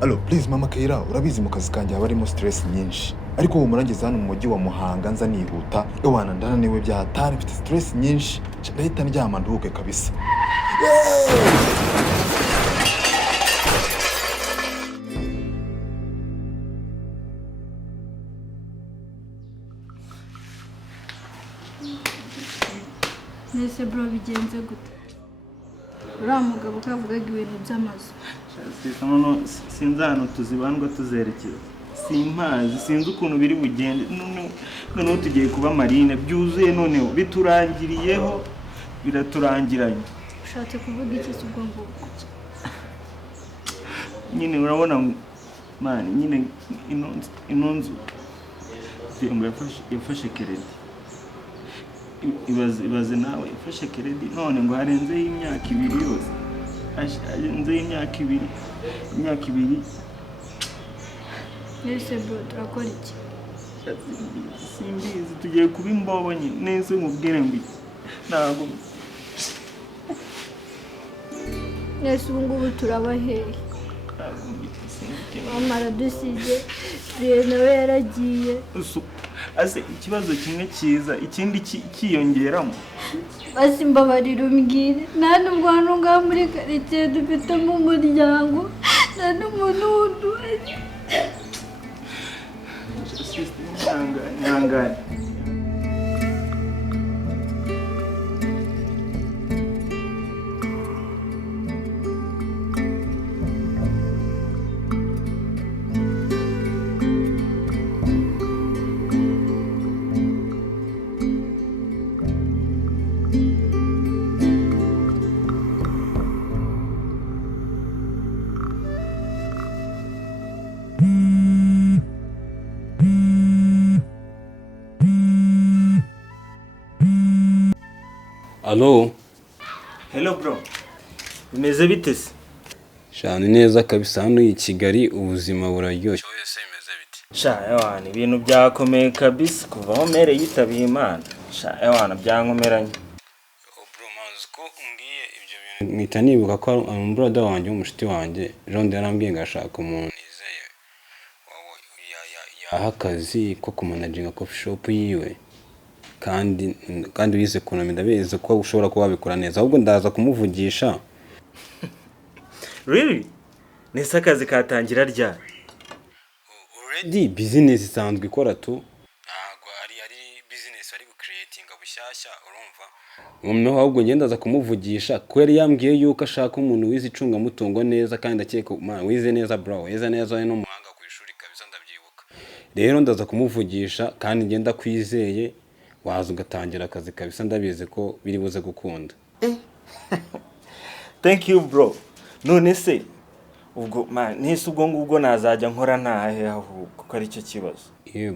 Allo please mama Kaira urabizi mu kazi kanjye habarimo stress nyinshi ariko ubu murangiza hano mu mujyi wa Muhanga nza nihuta ewana ndananiwe byahatari mfite stress nyinshi ndahita ndyama nduhuke kabisa. Nese bro bigenze gute? Uriya mugabo kavugaga ibintu by'amazu. Sinzano tuzibandwa tuzerekeza. Simpazi sinzi ukuntu biri bugende none tugiye kuba marine byuzuye none biturangiriyeho biraturangiranye. Ushatse kuvuga iki ubwo ngubwo? Nyine urabona man nyine inonzu yafashe credit. Ibaze nawe yafashe credit none ngo harenze y'imyaka 2 yose. Harenze y'imyaka 2. Nese bro turakora iki? Simbizi tugiye kuba imbobo nyine nese mubwire mbi ntabwo Nese ubu ngubu turabaheye. Mama dusize nawe yaragiye. Ase ikibazo kimwe cyiza ikindi kiyongeramo. Basi mbabarira umbwire nta nubwo hano ngaha muri quartier dufite mu muryango nta n'umuntu wundi. Nyangani. Allo. Hello bro. Bimeze bite se? Shani neza kabisa hano i Kigali ubuzima buraryoshye. Wese imeze bite? Sha yawana ibintu byakomeye kabisa kuva aho mere yitabiye Imana. Sha yawana byankomeranye. Bro manzi ko ungiye ibyo bintu mwita nibuka ko ari brother wanjye umushiti wanjye Jean yarambwiye ngashaka umuntu nizeye. Yaha akazi ko kumanaginga coffee shop yiwe. Kandi wize kunamira ndabizi ko ushobora kuba bikora neza ahubwo ndaza kumuvugisha. Really? Nese akazi katangira ryari? Already business isanzwe ikora tu. Ntago ari business ari creating bushyashya urumva. Noneho ahubwo ngenda za kumuvugisha ko yari yambwiye yuko ashaka umuntu wize icunga mutungo neza kandi akeka wize neza bro wize neza no muhanga ku ishuri kabisa ndabyibuka. Rero ndaza kumuvugisha kandi ngenda kwizeye waza ugatangira akazi kabisa ndabizi ko biri buze gukunda. Thank you bro. None se ubwo man nese ubwo ngubwo nazajya nkora ntahe ahubwo ko ari cyo kibazo.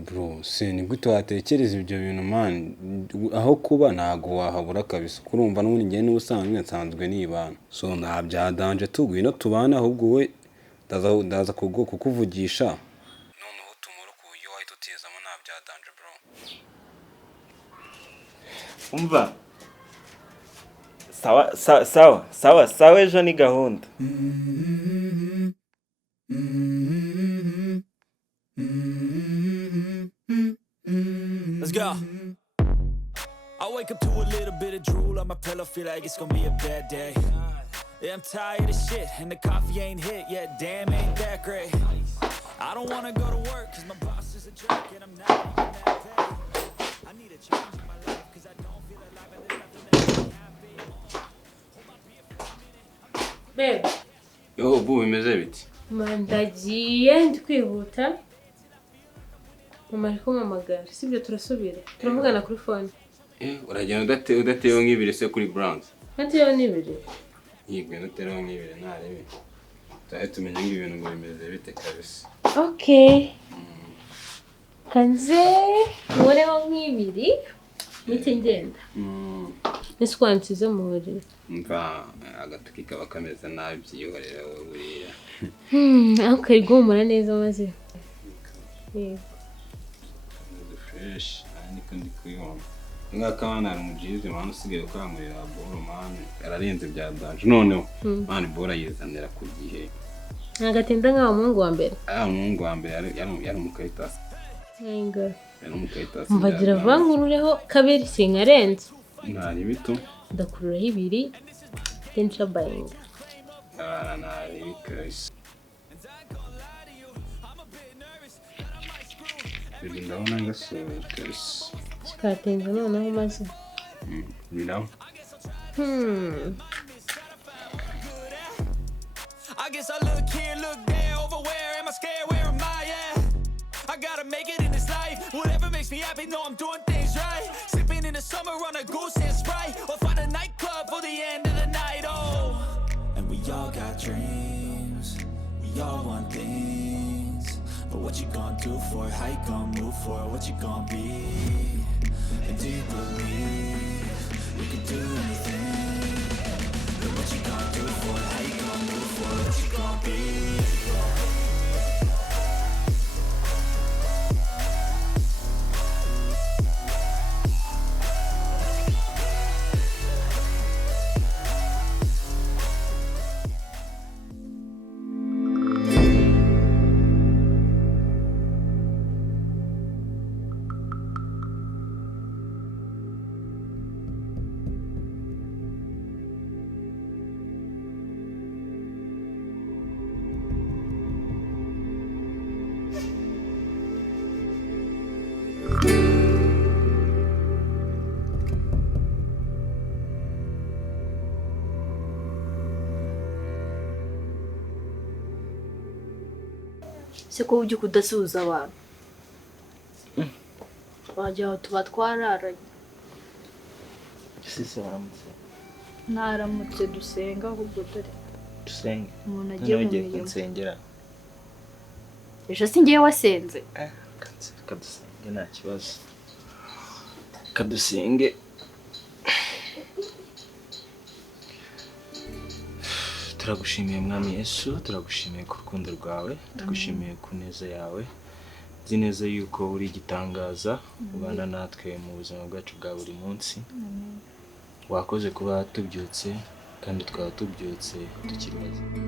Bro se ni gute watekereza ibyo bintu man aho kuba ntago wahabura kabisa kurumva n'ubundi ngiye n'ubusanzwe nsanzwe nibana so nta byadanje tugwino tubana ahubwo we ndaza kukuvugisha noneho tumura ku buryo wahita utezamo nta byadanje bro. Umva sawa ejo ni gahunda. Let's go. I wake up to a little bit of drool on my pillow, feel like it's gonna be a bad day. Yeah, I'm tired of shit and the coffee ain't hit yet, damn ain't that great. I don't wanna go to work cause my boss is a jerk and I'm not even that paid. I need a change in my life cause I don't feel alive and there's nothing that makes me happy. Hold my beer for a minute. Babe. Yo bu bimeze biti? Mandagiye ndikwihuta. Mama ari kumamagara sibyo turasubira. Turavugana kuri phone. Uragenda udatewe nk'ibiri se kuri brands. Hatewe n'ibiri. Yigwe natewe nk'ibiri narebe. Taye tumenya nk'ibintu ngo bimeze bite kabisa. Okay. Kanze mureho nk'ibiri. Nite ngenda. Nese kwansize mu buriri. Mva agatuki kaba kameze nabi byihorera wowe buriya. Okay gumura neza maze. Fresh ariko ndi kuyibona. Ngaka wana ari umujizi mwana usigaye kwamurira boro man ararenze byadanje noneho man bora yizanira ku gihe Nagatinda nka umuhungu wa mbere. Umuhungu wa mbere yari umukayitasi. Yego. Yari umukayitasi. Mbagira vangurureho kabiri sinkarenze. Ntari bito. Ndakururaho 2 tensha bayinga. Ntari bikayise. Ibi ndabona ngasohoka. Shikatenze noneho maze. Ninaho. I guess I look here, look there, over where am I scared, where am I at? I gotta make it in this life, whatever makes me happy, know I'm doing things right. Sipping in the summer on a goose and Sprite, or find a nightclub for the end of the night, oh. And we all got dreams, we all want things, but what you gonna do for it, how you gonna move for it, what you gonna be? And do you believe you can do anything? But what you gonna do for it, how you gonna move for it, what you gonna be? Se ko ujye kudasuhuza abantu. Wajya aho tuba twararanye. Sisi waramutse. Naramutse dusenga ahubwo dore. Dusenge. Umuntu agiye mu mirimo. Nsengera. Ejo si ngiye wasenze. Kadusenge nta kibazo. Kadusenge. Turagushimiye mwami Yesu, turagushimiye ku rukundo rwawe, tugushimiye ku neza yawe. Nzi neza yuko uri igitangaza, ubana natwe mu buzima bwacu bwa buri munsi. Wakoze kuba tubyutse kandi twaba tubyutse tukiri bazima.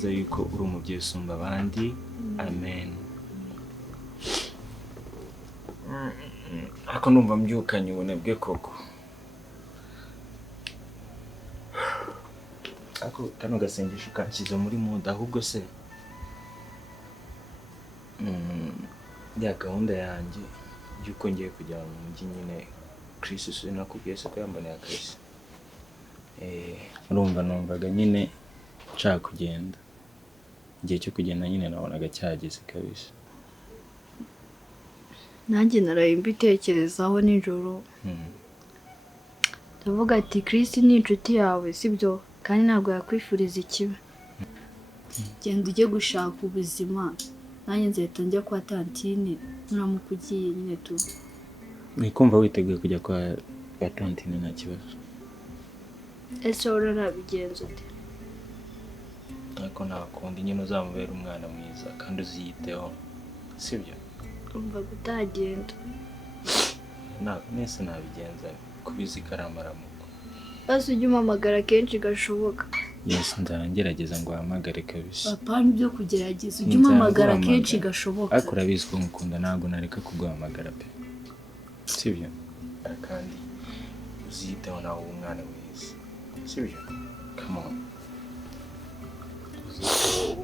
Yuko uri umubyeyi usumba abandi. Amen. Ako numva mbyukanye ubunebwe koko. Ako kano gasengesho kanshyize muri mood ahubwo se ya gahunda yanjye yuko ngiye kujya mu mujyi nyine Chris sinakubwiye se ko yambaniye akazi. Urumva numvaga nyine nshaka kugenda. Igihe cyo kugenda nyine nabonaga cyageze kabisa. Nanjye naraye mbitekerezaho nijoro. Ndavuga ati Chris ni inshuti yawe sibyo kandi ntabwo yakwifuriza ikibi. Genda ujye gushaka ubuzima. Nanjye nzahita njya kwa tantine muramukugiye nyine tu. Nikumva witeguye kujya kwa tantine nta kibazo. Ese urarabigenza ute? Ariko nakundi nyine uzamubera umwana mwiza kandi uziyiteho sibyo? Umva gutagenda. Nese nabigenza kubizi karamaramuko. Basi ujye umamagara kenshi gashoboka. Yes, nzagerageza ngo ahamagare kabisa. Papa nibyo kugerageza ujye umamagara kenshi gashoboka. Ariko urabizi ko ngukunda ntabwo nareka kuguhamagara pe. Sibyo? Kandi uziyiteho nawe umwana mwiza. Sibyo? Come on.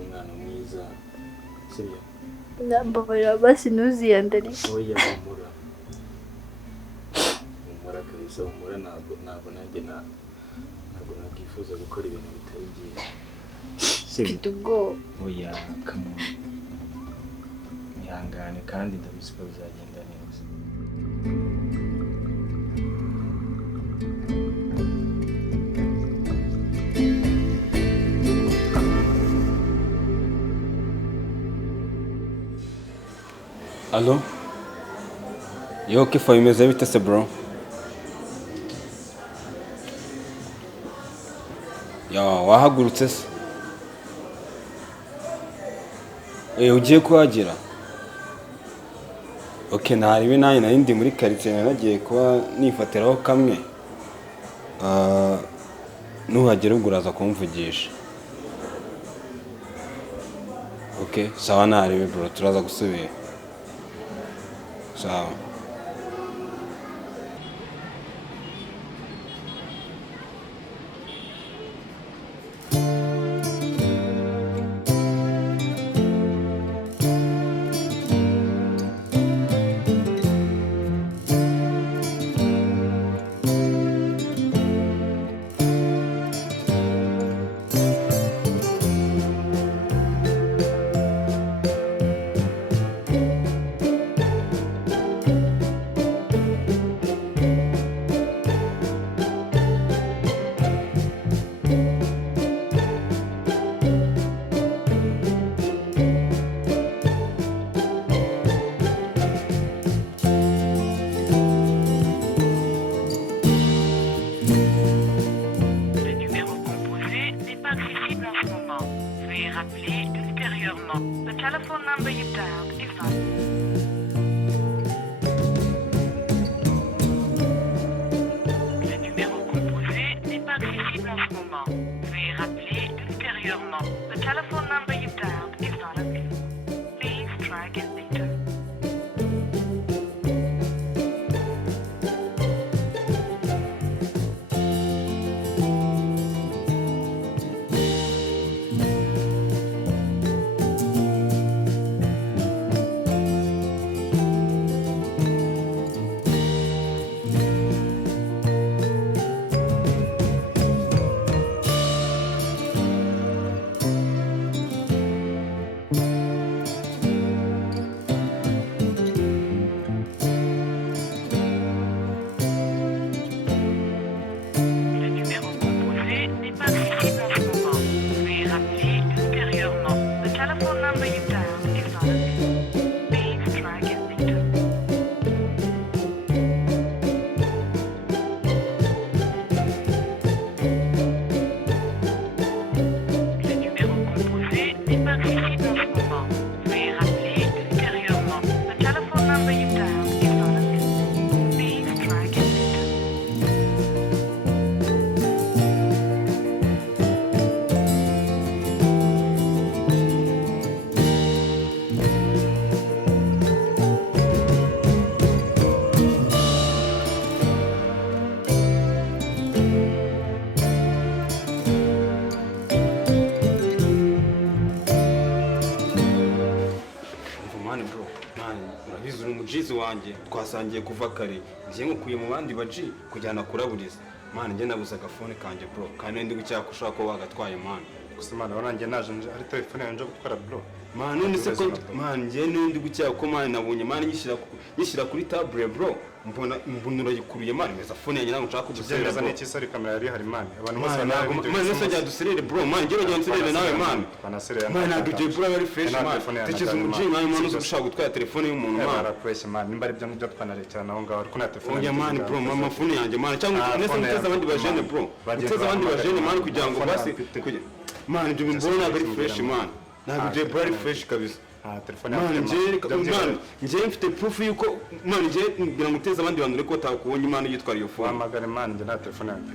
Umwana mwiza. Sibyo? Nambabarira basi ntuziyandari. Oya humura. Humura kabisa, humura ntabwo nanjye ntabwo nakwifuza gukora ibintu bitari byiza. Mfite ubwoba. Oya come on. Nihangane kandi ndabizi ko bizagenda neza. Allo? Yo Kefa bimeze bite se bro? Ya wahagurutse se? Ugiye kuhagera? Okay, ntaribi nanjye nari ndi muri quartier nagiye kuba nifatiraho kamwe. Nuhagera ubwo uraza kumvugisha. Okay, sawa ntaribi bro, turaza gusubira. Sawa. Wanjye twasangiye kuva kare ngiye ngukuye mu bandi baji kujyana kuraburiza man nge nabuze agafone kanje bro kandi ndi gucyaka ushaka ko wagatwaye man gusa man wananjye naje ari telefone yanjye gutwara bro man none se ko man nge ndi gucyaka ko man nabonye man yishyira kuri table bro mbona urayikuruye man meza phone yanjye ntabwo nshaka kugusera bro n'iki sari kamera yari hari man abantu bose man nese jya duserere bro man nge bajya nserere nawe man man ntabwo ugiye bro yari fresh man tekiza umujyi man umuntu ushaka gutwara telefone y'umuntu man arakwese man nimba ari byo n'ibyo twanarekera naho ngaho ariko na telefone oya man bro mama phone yanjye man cyangwa nese muteza abandi bajene bro muteza abandi bajene man kugira ngo basi man ibyo mbona ntabwo ari fresh man ntabwo ugiye bro ari fresh kabisa telefone nje mfite proof yuko man nje ngira ngo uteze abandi bantu reko batakubonye imana yitwara iyo phone wamagare man nje nta telefone yanjye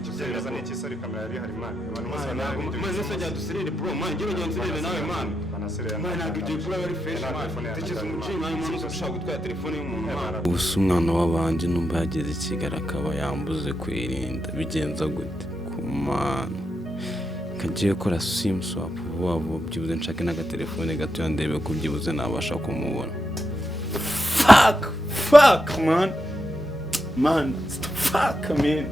Ikigereza n'iki sori kamera yari hari man. Abantu bose maze se jya dusirire bro man ngira njye nsirire nawe man. banasirira. Man ntabwo ibyo bikora bari fresh man. Tekereza umuci nawe man ushaka gutwara telefone y'umuntu man. Ubusa umwana w'abandi numva yageze Kigali akaba yambuze kwirinda bigenza gute kumana kagiye gukora sim swap vuba byibuze nshake n'agatelefone gato ndebe ko byibuze nabasha kumubona. Fuck man fuck man.